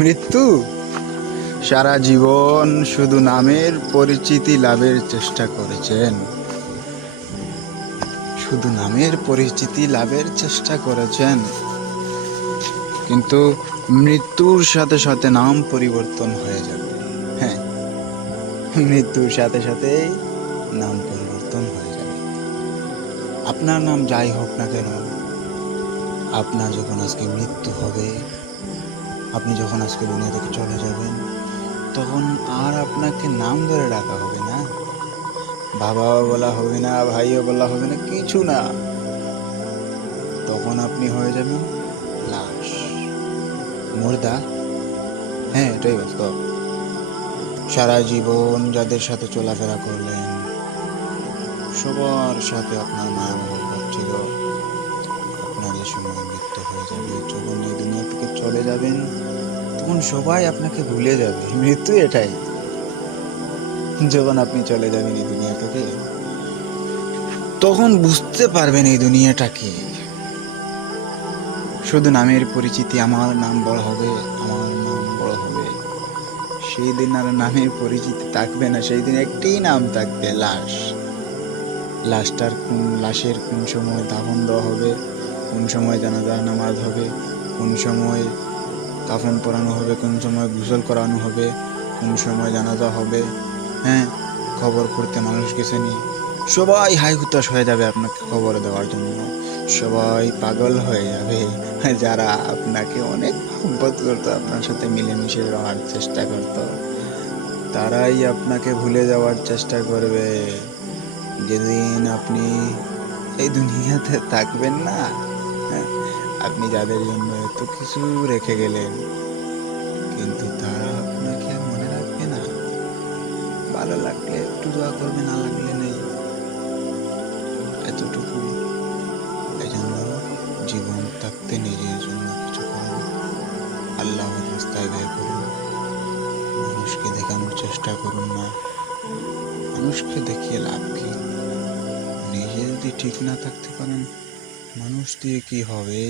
মৃত্যু সারা জীবন শুধু নামের পরিচিতি লাভের চেষ্টা করেছেন, শুধু নামের পরিচিতি লাভের চেষ্টা করেছেন, কিন্তু মৃত্যুর সাথে সাথে নাম পরিবর্তন হয়ে যাবে। হ্যাঁ, মৃত্যুর সাথে সাথেই নাম পরিবর্তন হয়ে যাবে। আপনার নাম যাই হোক না কেন, আপনার যখন আজকে মৃত্যু হবে, আপনি যখন আজকে দুনিয়া থেকে চলে যাবেন, তখন আর আপনাকে নাম ধরে ডাকা হবে না, বাবাও বলা হবে না, ভাইও বলা হবে না, কিছু না। তখন আপনি হয়ে যাবেন লাশ, মুর্দা। হ্যাঁ, এটাই বাস্তব। সারা জীবন যাদের সাথে চলাফেরা করলেন, সবার সাথে আপনার মায়া মহব্বত ছিল, আপনার এই সময় মৃত্যু হয়ে যাবে, যখন এই দুনিয়া থেকে চলে যাবেন, তখন সবাই আপনাকে ভুলে যাবে। মৃত্যু এটাই, যখন আপনি চলে যাবেন এই দুনিয়া থেকে, তখন বুঝতে পারবেন এই দুনিয়াটা কি। শুধু নামের পরিচিতি, আমার নাম বড় হবে, আমার নাম বড় হবে। সেই দিন আর নামের পরিচিতি থাকবে না, সেই দিন একটি নাম থাকবে, লাশ। লাশের কোন সময় দাফন দেওয়া হবে, কোন সময় জানাজা নামাজ হবে, কোন সময় কাফন পরানো হবে, কোন সময় গোসল করানো হবে, কোন সময় জানাজা হবে। হ্যাঁ, খবর পড়তে মানুষ গেছে নি, সবাই হাই হুতাশ হয়ে যাবে আপনাকে খবর দেওয়ার জন্য, সবাই পাগল হয়ে যাবে। যারা আপনাকে অনেক মহব্বত করতো, আপনার সাথে মিলেমিশে রওয়ার চেষ্টা করতো, তারাই আপনাকে ভুলে যাওয়ার চেষ্টা করবে যেদিন আপনি এই দুনিয়াতে থাকবেন না। হ্যাঁ, আপনি যাদের জন্য এত কিছু রেখে গেলেন, কিন্তু তারা আপনাকে আর মনে রাখবে না। ভালো লাগলে একটু দোয়া করবে, না লাগলে নেই, এতটুকু। এই জন্য জীবন থাকতে নিজের জন্য কিছু করুন, আল্লাহর রাস্তায় ব্যয় করুন, মানুষকে দেখানোর চেষ্টা করুন না। মানুষকে দেখিয়ে লাভ কি? নিজে যদি ঠিক না থাকতে পারেন, মানুষ দিয়ে কি হবে?